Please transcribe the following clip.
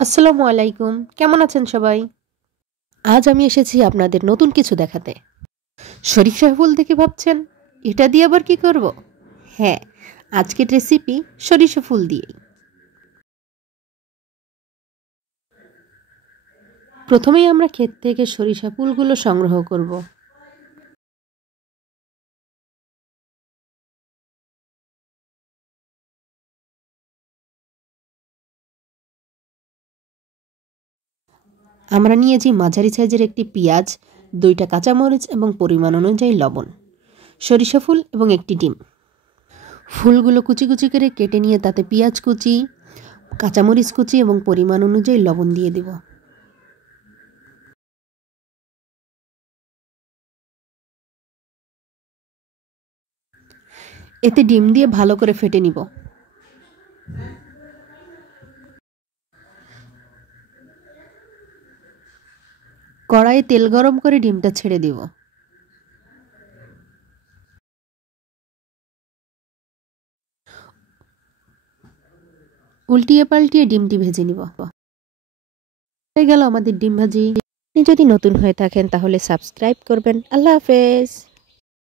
আসসালামু আলাইকুম, কেমন আছেন সবাই? আজ আমি এসেছি আপনাদের নতুন কিছু দেখাতে। সরিষা ফুল দেখে ভাবছেন এটা দিয়ে আবার কি করব? হ্যাঁ, আজকের রেসিপি সরিষা ফুল দিয়েই। প্রথমেই আমরা ক্ষেত থেকে সরিষা ফুলগুলো সংগ্রহ করব। আমরা নিয়েছি মাঝারি সাইজের একটি পেঁয়াজ, 2টা কাঁচামরিচ এবং পরিমাণ অনুযায়ী লবণ, সরিষা ফুল এবং একটি ডিম। ফুলগুলো কুচি কুচি করে কেটে নিয়ে তাতে পেঁয়াজ কুচি, কাঁচামরিচ কুচি এবং পরিমাণ অনুযায়ী লবণ দিয়ে দেব। এতে ডিম দিয়ে ভালো করে ফেটে নিব। কড়াইয়ে তেল গরম করে ডিমটা ছেড়ে দিব। উল্টিয়ে পাল্টিয়ে ডিমটি ভেজে নিব। হয়ে গেল আমাদের ডিম ভাজি। আপনি যদি নতুন হয়ে থাকেন তাহলে সাবস্ক্রাইব করবেন। আল্লাহ হাফেজ।